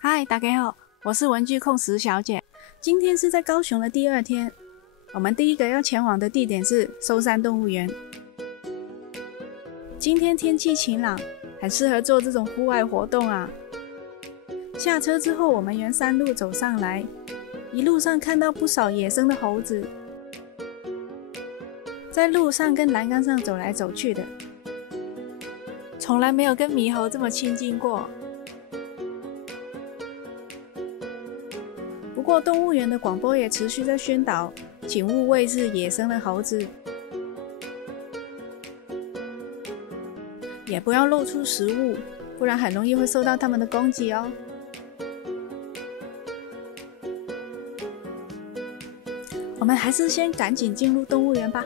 嗨，大家好，我是文具控石小姐。今天是在高雄的第2天，我们第一个要前往的地点是松山动物园。今天天气晴朗，很适合做这种户外活动啊。下车之后，我们沿山路走上来，一路上看到不少野生的猴子，在路上跟栏杆上走来走去的，从来没有跟猕猴这么亲近过。不过动物园的广播也持续在宣导，请勿喂食野生的猴子，也不要露出食物，不然很容易会受到它们的攻击哦。我们还是先赶紧进入动物园吧。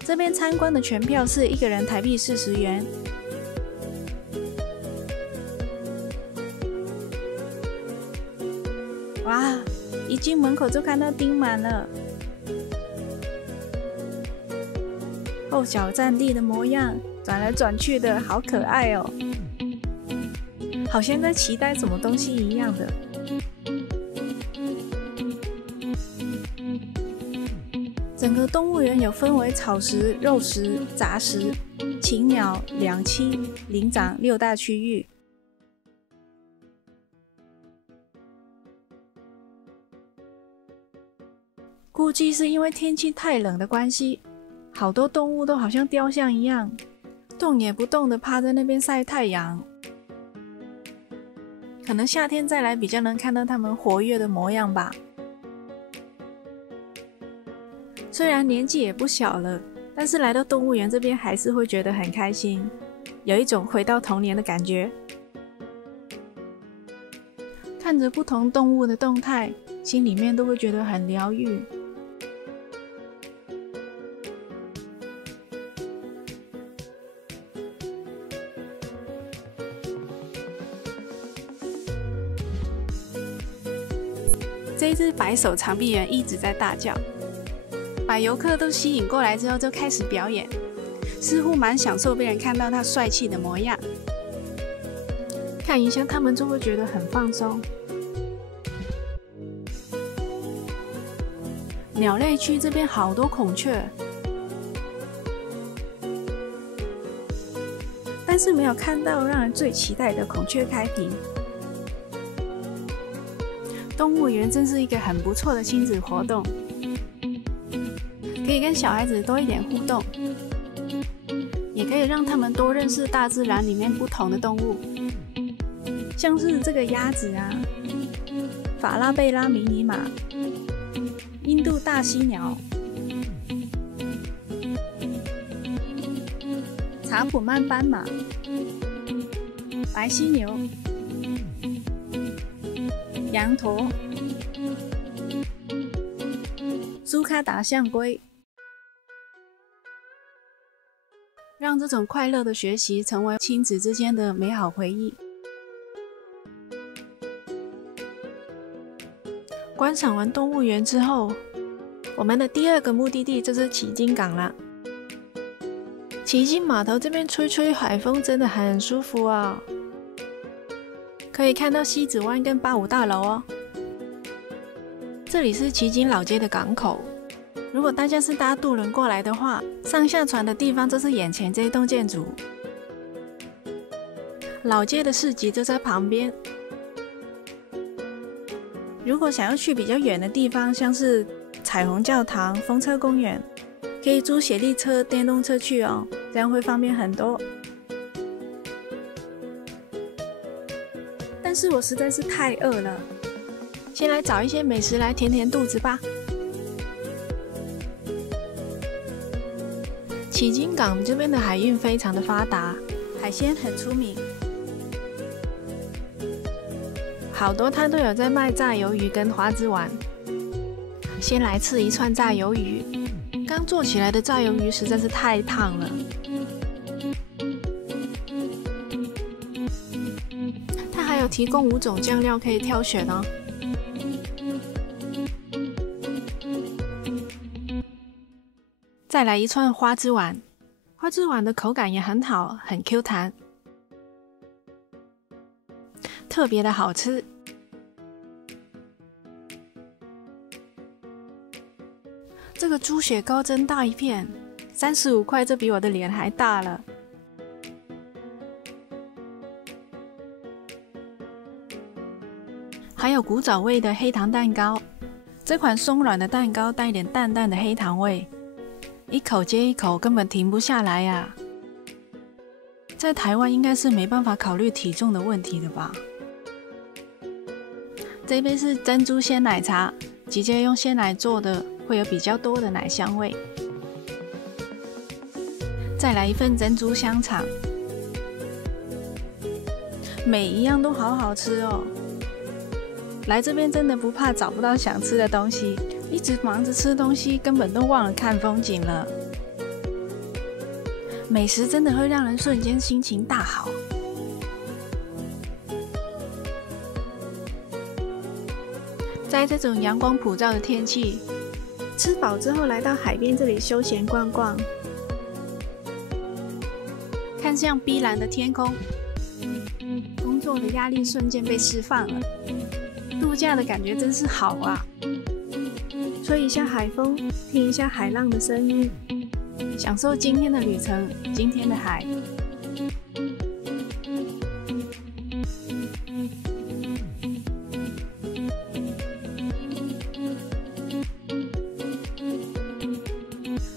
这边参观的全票是1个人台币40元。哇，一进门口就看到钉满了。后脚站地的模样，转来转去的，好可爱哦，好像在期待什么东西一样的。整个动物园有分为草食、肉食、杂食、禽鸟、两栖、灵长6大区域。估计是因为天气太冷的关系，好多动物都好像雕像一样，动也不动的趴在那边晒太阳。可能夏天再来比较能看到它们活跃的模样吧。虽然年纪也不小了，但是来到动物园这边还是会觉得很开心，有一种回到童年的感觉。看着不同动物的动态，心里面都会觉得很疗愈。这只白手长臂猿一直在大叫，把游客都吸引过来之后就开始表演，似乎蛮享受被人看到它帅气的模样。看一下他们就会觉得很放松。鸟类区这边好多孔雀，但是没有看到让人最期待的孔雀开屏。动物园真是一个很不错的亲子活动，可以跟小孩子多一点互动，也可以让他们多认识大自然里面不同的动物，像是这个鸭子啊，法拉贝拉迷你马、印度大犀鸟、查普曼斑马、白犀牛、羊驼、苏卡达象龟，让这种快乐的学习成为亲子之间的美好回忆。观赏完动物园之后，我们的第2个目的地就是旗津港了。旗津码头这边吹吹海风真的很舒服啊，可以看到西子湾跟85大楼哦。这里是旗津老街的港口，如果大家是搭渡轮过来的话，上下船的地方就是眼前这一栋建筑。老街的市集就在旁边。如果想要去比较远的地方，像是彩虹教堂、风车公园，可以租雪地车、电动车去哦，这样会方便很多。但是我实在是太饿了，先来找一些美食来填填肚子吧。旗津港这边的海运非常的发达，海鲜很出名，好多摊都有在卖炸鱿鱼跟花枝丸。先来吃一串炸鱿鱼，刚做起来的炸鱿鱼实在是太烫了。它还有提供5种酱料可以挑选哦。再来一串花枝丸，花枝丸的口感也很好，很 Q 弹。特别的好吃。这个猪血糕真大一片，35块，这比我的脸还大了。还有古早味的黑糖蛋糕，这款松软的蛋糕带点淡淡的黑糖味，一口接一口，根本停不下来呀！在台湾应该是没办法考虑体重的问题的吧？这杯是珍珠鲜奶茶，直接用鲜奶做的，会有比较多的奶香味。再来一份珍珠香肠，每一样都好好吃哦。来这边真的不怕找不到想吃的东西，一直忙着吃东西，根本都忘了看风景了。美食真的会让人瞬间心情大好。在这种阳光普照的天气，吃饱之后来到海边这里休闲逛逛，看向碧蓝的天空，工作的压力瞬间被释放了。度假的感觉真是好啊！吹一下海风，听一下海浪的声音，享受今天的旅程，今天的海。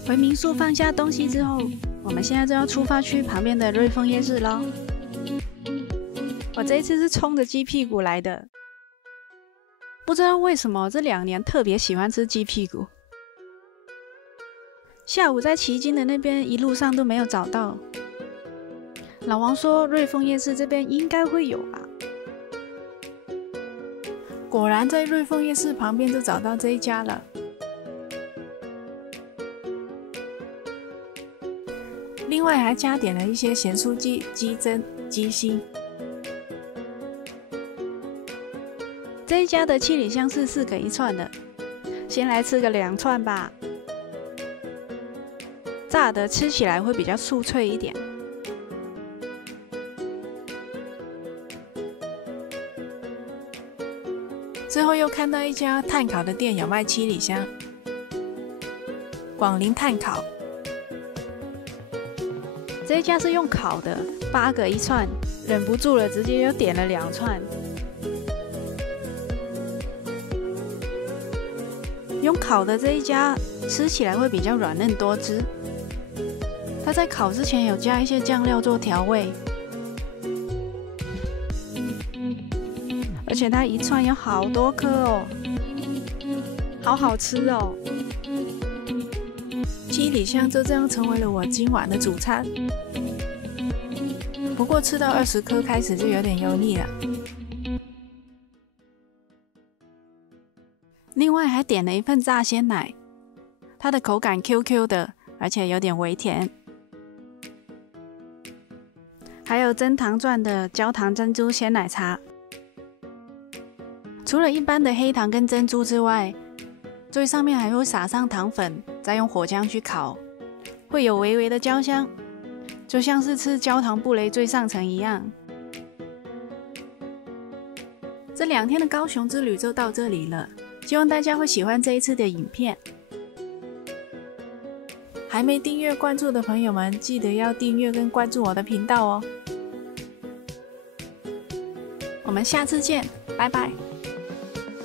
回民宿放下东西之后，我们现在就要出发去旁边的瑞丰夜市咯。我这一次是冲着鸡屁股来的。不知道为什么这2年特别喜欢吃鸡屁股。下午在旗津的那边一路上都没有找到，老王说瑞丰夜市这边应该会有吧。果然在瑞丰夜市旁边就找到这一家了。另外还加点了一些咸酥鸡、鸡胗、鸡心。这一家的七里香是4个1串的，先来吃个2串吧。炸的吃起来会比较酥脆一点。之后又看到一家炭烤的店有卖七里香，广林炭烤。这一家是用烤的，8个1串，忍不住了，直接又点了2串。用烤的这一家吃起来会比较软嫩多汁，它在烤之前有加一些酱料做调味，而且它1串有好多颗哦，好好吃哦！七里香就这样成为了我今晚的主餐，不过吃到20颗开始就有点油腻了。另外还点了一份炸鲜奶，它的口感 QQ 的，而且有点微甜。还有增糖钻的焦糖珍珠鲜奶茶。除了一般的黑糖跟珍珠之外，最上面还会撒上糖粉，再用火枪去烤，会有微微的焦香，就像是吃焦糖布雷最上层一样。这2天的高雄之旅就到这里了。希望大家会喜欢这一次的影片。还没订阅关注的朋友们，记得要订阅跟关注我的频道哦。我们下次见，拜拜。